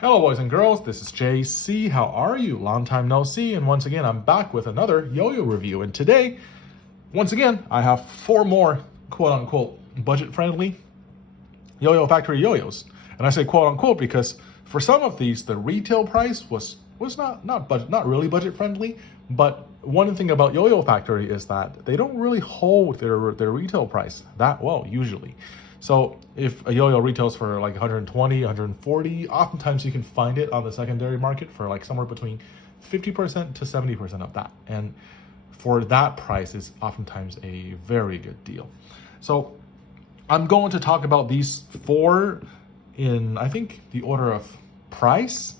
Hello boys and girls, this is JC. How are you? Long time no see, and once again I'm back with another yo-yo review. And today, once again, I have 4 more quote-unquote budget-friendly Yoyofactory yo-yos. And I say quote-unquote because for some of these the retail price was not really budget-friendly, but one thing about Yoyofactory is that they don't really hold their retail price that well usually. So if a yo-yo retails for like 120, 140, oftentimes you can find it on the secondary market for like somewhere between 50% to 70% of that. And for that price is oftentimes a very good deal. So I'm going to talk about these 4 in, I think, the order of price,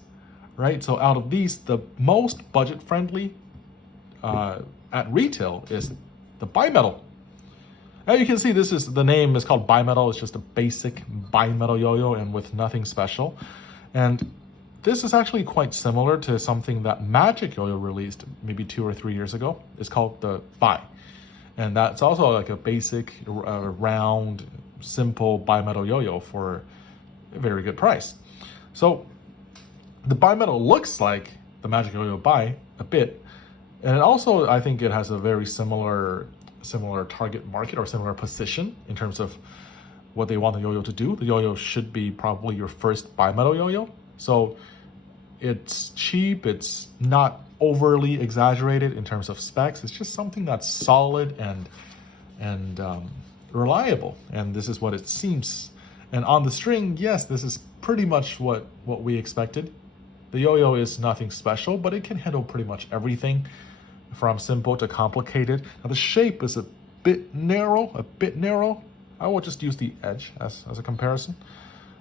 right? So out of these, the most budget-friendly at retail is the Bimetal. Now you can see the name is called Bimetal. It's just a basic bimetal yo-yo and with nothing special. And this is actually quite similar to something that Magic Yo-Yo released maybe 2 or 3 years ago. It's called the Bi. And that's also like a basic, round, simple bimetal yo-yo for a very good price. So the Bimetal looks like the Magic Yo-Yo Bi a bit. And it also, I think it has a very similar target market or similar position in terms of what they want the yo-yo to do. The yo-yo should be probably your first bimetal yo-yo. So it's cheap, it's not overly exaggerated in terms of specs. It's just something that's solid and reliable. And this is what it seems. And on the string, yes, this is pretty much what we expected. The yo-yo is nothing special, but it can handle pretty much everything from simple to complicated. Now the shape is a bit narrow. I will just use the edge as a comparison,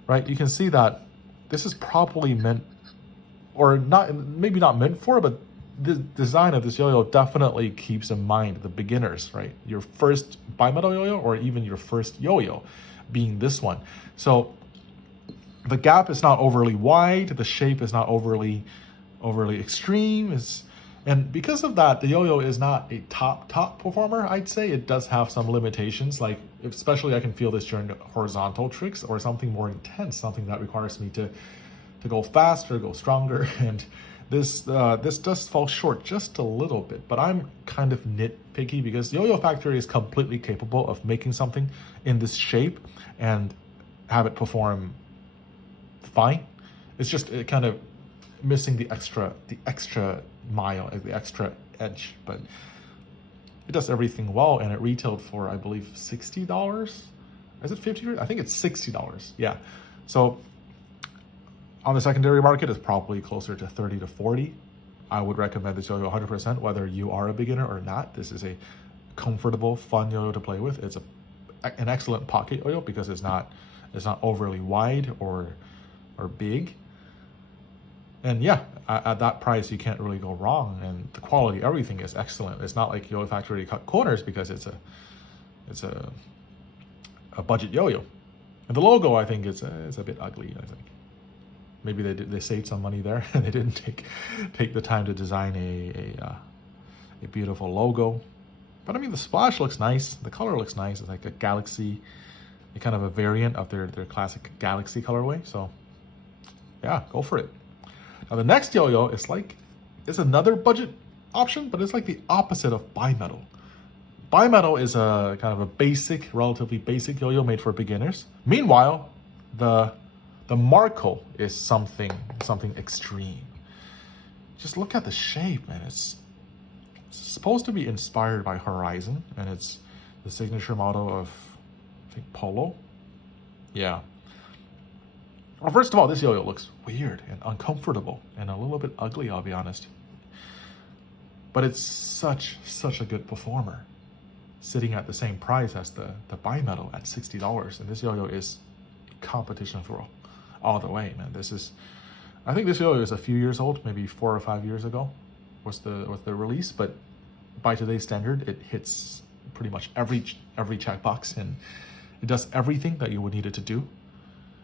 right? You can see that this is probably meant, or not, maybe not meant for, but the design of this yo-yo definitely keeps in mind the beginners, right? Your first bimetal yo-yo or even your first yo-yo being this one. So the gap is not overly wide, the shape is not overly extreme. And because of that, the yo-yo is not a top performer, I'd say. It does have some limitations, like especially I can feel this during horizontal tricks or something more intense, something that requires me to go faster, go stronger. And this does fall short just a little bit, but I'm kind of nitpicky because Yoyofactory is completely capable of making something in this shape and have it perform fine. It's just kind of missing the extra mile, the extra edge, but it does everything well, and it retailed for, I believe, $60. Is it $50? I think it's $60. Yeah. So on the secondary market, it's probably closer to 30 to 40. I would recommend this yo-yo 100%, whether you are a beginner or not. This is a comfortable, fun yo-yo to play with. It's an excellent pocket yo-yo because it's not overly wide or big. And yeah, at that price, you can't really go wrong. And the quality, everything is excellent. It's not like Yoyofactory cut corners because it's a budget yo-yo. And the logo, I think, is a bit ugly. I think maybe they saved some money there and they didn't take the time to design a beautiful logo. But I mean, the splash looks nice. The color looks nice. It's like a galaxy, a kind of a variant of their classic galaxy colorway. So yeah, go for it. Now the next yo-yo is another budget option, but it's like the opposite of Bimetal. Bimetal is a kind of a basic, relatively basic yo-yo made for beginners. Meanwhile, the Marco is something extreme. Just look at the shape, man. It's supposed to be inspired by Horizon, and it's the signature model of, I think, Polo. Yeah. Well, first of all, this yo-yo looks weird and uncomfortable and a little bit ugly, I'll be honest. But it's such a good performer, sitting at the same price as the Bimetal at $60. And this yo-yo is competition for all the way, man. I think this yo-yo is a few years old, maybe 4 or 5 years ago was the release, but by today's standard, it hits pretty much every checkbox, and it does everything that you would need it to do.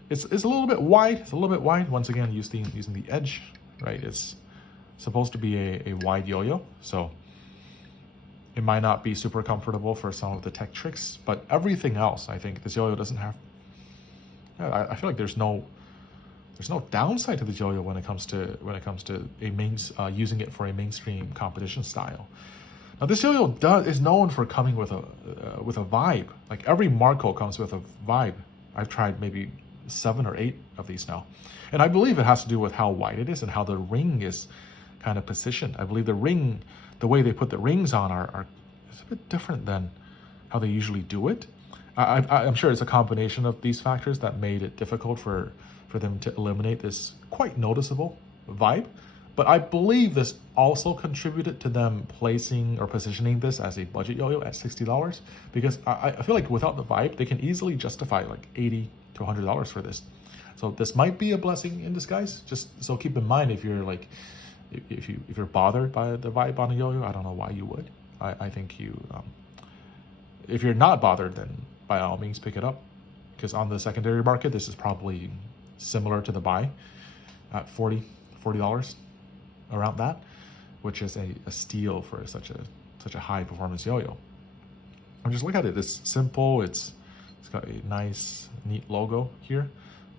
It's a little bit wide. It's a little bit wide. Once again, using the edge, right? It's supposed to be a wide yo-yo, so it might not be super comfortable for some of the tech tricks, but everything else, I think this yo-yo doesn't have. I feel like there's no there's no downside to the yo-yo when it comes to using it for a mainstream competition style. Now this yo-yo is known for coming with a vibe. Like every Marco comes with a vibe. I've tried maybe 7 or 8 of these now, and I believe it has to do with how wide it is and how the ring is kind of positioned. I believe the way they put the rings on are it's a bit different than how they usually do it. I'm sure it's a combination of these factors that made it difficult for them to eliminate this quite noticeable vibe. But I believe this also contributed to them placing or positioning this as a budget yo-yo at $60, because I feel like without the vibe, they can easily justify like $80 to $100 for this. So this might be a blessing in disguise. Just so keep in mind, if you're like, if you're bothered by the vibe on a yo-yo, I don't know why you would. I think you, if you're not bothered, then by all means pick it up, because on the secondary market, this is probably similar to the buy at $40, around that, which is a steal for such a high performance yo-yo. And just look at it. It's simple. It's got a nice, neat logo here,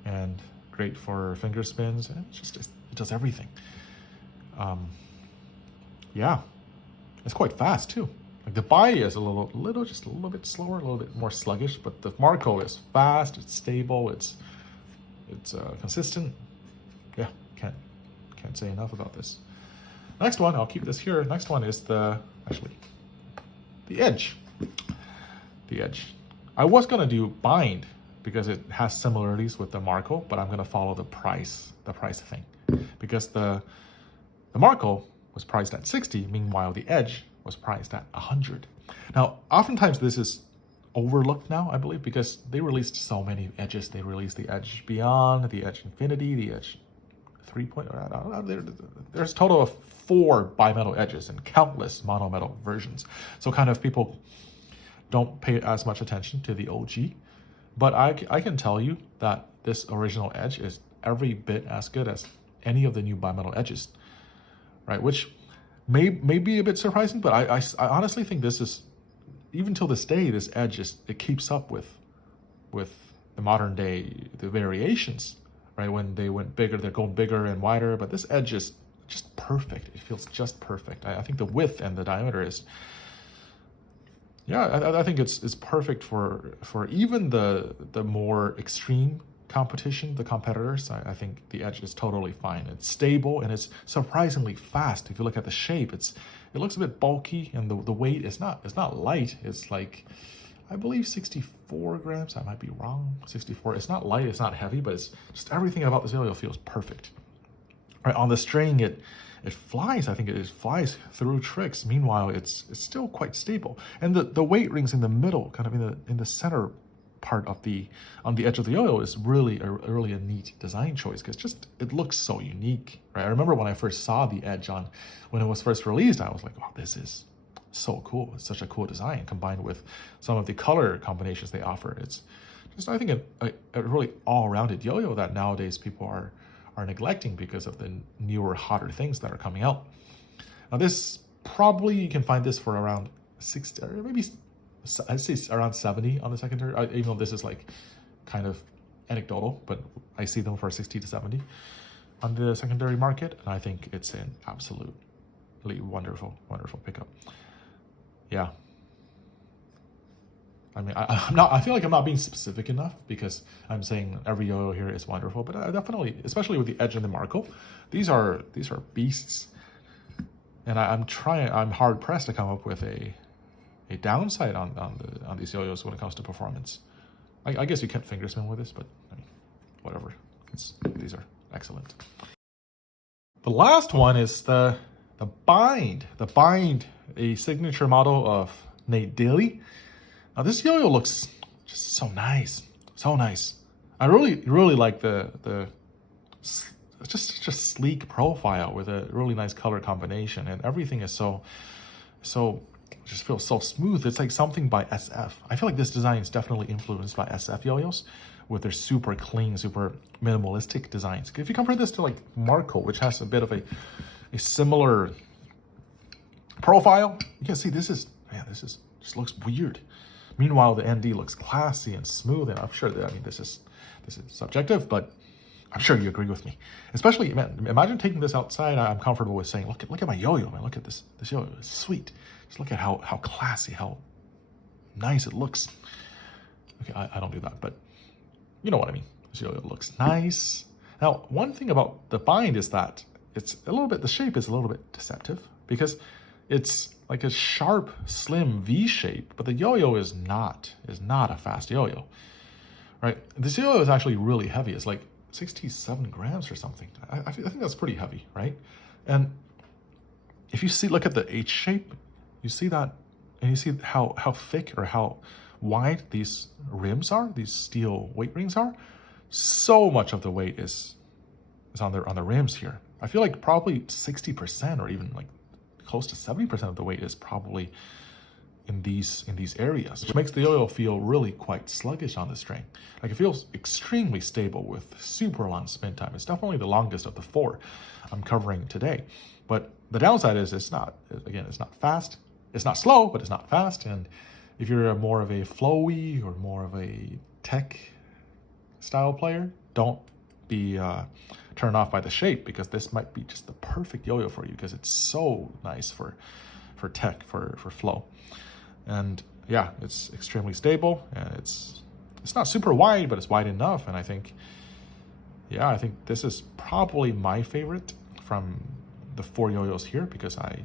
and great for finger spins, and it does everything. Yeah, it's quite fast too. Like the buy is just a little bit slower, a little bit more sluggish, but the Marco is fast. It's stable. It's consistent. Yeah, can't say enough about this. Next one, I'll keep this here. Next one is the edge. The edge. I was gonna do bind because it has similarities with the Marco, but I'm gonna follow the price thing, because the Marco was priced at 60, meanwhile the edge was priced at 100. Now, oftentimes this is overlooked now, I believe, because they released so many edges. They released the Edge Beyond, the Edge Infinity, the Edge 3.0. There's a total of 4 bimetal edges and countless monometal versions. So kind of people don't pay as much attention to the OG. But I can tell you that this original edge is every bit as good as any of the new bimetal edges, right? Which may be a bit surprising, but I honestly think this is, even till this day, this edge it keeps up with the modern day, the variations, right? When they went bigger, they're going bigger and wider, but this edge is just perfect. It feels just perfect. I think the width and the diameter is, yeah, I think it's perfect for even the more extreme competition, the competitors. I think the edge is totally fine. It's stable and it's surprisingly fast. If you look at the shape, it looks a bit bulky, and the weight is not light. It's like, I believe 64 grams. I might be wrong. 64. It's not light. It's not heavy, but it's just everything about this yo-yo feels perfect. Right on the string, it flies. I think it flies through tricks. Meanwhile, it's still quite stable, and the weight rings in the middle, kind of in the center part of on the edge of the yo-yo, is really a neat design choice, because it looks so unique, right? I remember when I first saw the edge when it was first released, I was like, wow, this is so cool. It's such a cool design, combined with some of the color combinations they offer. It's just, I think, a really all-rounded yo-yo that nowadays people are neglecting because of the newer, hotter things that are coming out. Now this, probably you can find this for around 60, or maybe I'd say around 70 on the secondary, even though this is like kind of anecdotal, but I see them for 60 to 70 on the secondary market, and I think it's an absolutely wonderful pickup. Yeah. I mean, I feel like I'm not being specific enough, because I'm saying every yo-yo here is wonderful, but definitely, especially with the edge and the Marco, these are beasts. And I'm hard pressed to come up with a downside on these yo-yos when it comes to performance. I guess you can't finger spin with this, but I mean, whatever. These are excellent. The last one is the bind. The bind, a signature model of Nate Daly. Now this yo-yo looks just so nice, so nice. I really like the just sleek profile with a really nice color combination, and everything is so just feels so smooth. It's like something by SF. I feel like this design is definitely influenced by SF yo-yos with their super clean, super minimalistic designs. If you compare this to like Marco, which has a bit of a similar profile, you can see this just looks weird. Meanwhile, the ND looks classy and smooth, and I'm sure that, I mean, this is subjective, but I'm sure you agree with me. Especially, man, imagine taking this outside. I'm comfortable with saying, look at my yo-yo, man. Look at this yo-yo. It's sweet. Just look at how classy, how nice it looks. Okay, I don't do that, but you know what I mean. This yo-yo looks nice. Now, one thing about the bind is that it's a little bit, the shape is a little bit deceptive because it's like a sharp, slim V shape, but the yo-yo is not a fast yo-yo, right? This yo-yo is actually really heavy. It's like 67 grams or something. I think that's pretty heavy, right? And if you look at the H shape, you see that, and you see how thick or how wide these rims are, these steel weight rings are. So much of the weight is on the rims here. I feel like probably 60% or even like close to 70% of the weight is probably in these areas, which makes the yo-yo feel really quite sluggish on the string. Like it feels extremely stable with super long spin time. It's definitely the longest of the 4 I'm covering today. But the downside is it's not fast. It's not slow, but it's not fast. And if you're more of a flowy or more of a tech style player, don't be turned off by the shape, because this might be just the perfect yo-yo for you because it's so nice for tech, for flow. And yeah, it's extremely stable, and it's not super wide, but it's wide enough. And I think this is probably my favorite from the 4 yo-yos here, because I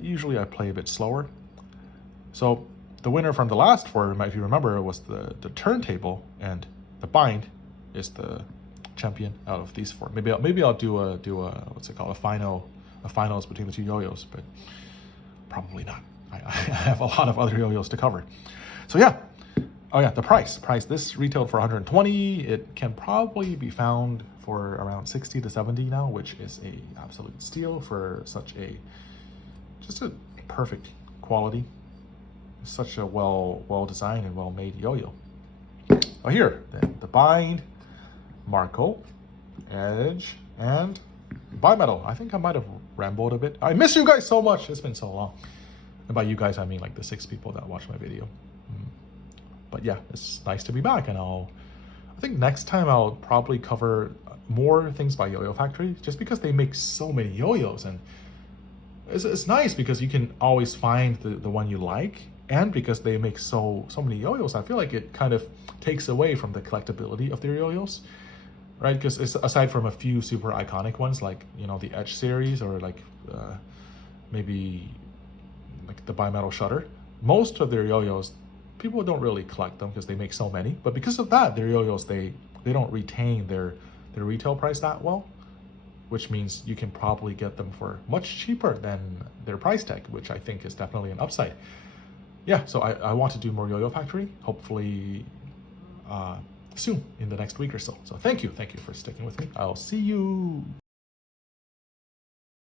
usually play a bit slower. So the winner from the last 4, if you remember, was the turntable, and the bind is the champion out of these 4. Maybe I'll do a what's it called, a finals between the 2 yo-yos, but probably not. I have a lot of other yo-yos to cover. So yeah. Oh yeah, the price. This retailed for 120. It can probably be found for around 60 to 70 now, which is a absolute steal for such just a perfect quality. Such a well designed and well made yo-yo. Oh, here, the bind, Marco, Edge, and Bimetal. I think I might have rambled a bit. I miss you guys so much. It's been so long. And by you guys, I mean like the 6 people that watch my video. But yeah, it's nice to be back, and I think next time I'll probably cover more things by Yoyofactory, just because they make so many yo-yos, and it's nice because you can always find the one you like, and because they make so many yo-yos, I feel like it kind of takes away from the collectability of their yo-yos, right? Because it's, aside from a few super iconic ones like, you know, the Edge series, or like maybe like the Bimetal Shutter, most of their yo-yos, people don't really collect them because they make so many. But because of that, their yo-yos, they don't retain their retail price that well, which means you can probably get them for much cheaper than their price tag, which I think is definitely an upside. Yeah, so I want to do more Yoyofactory, hopefully soon, in the next week or so. So thank you for sticking with me. I'll see you.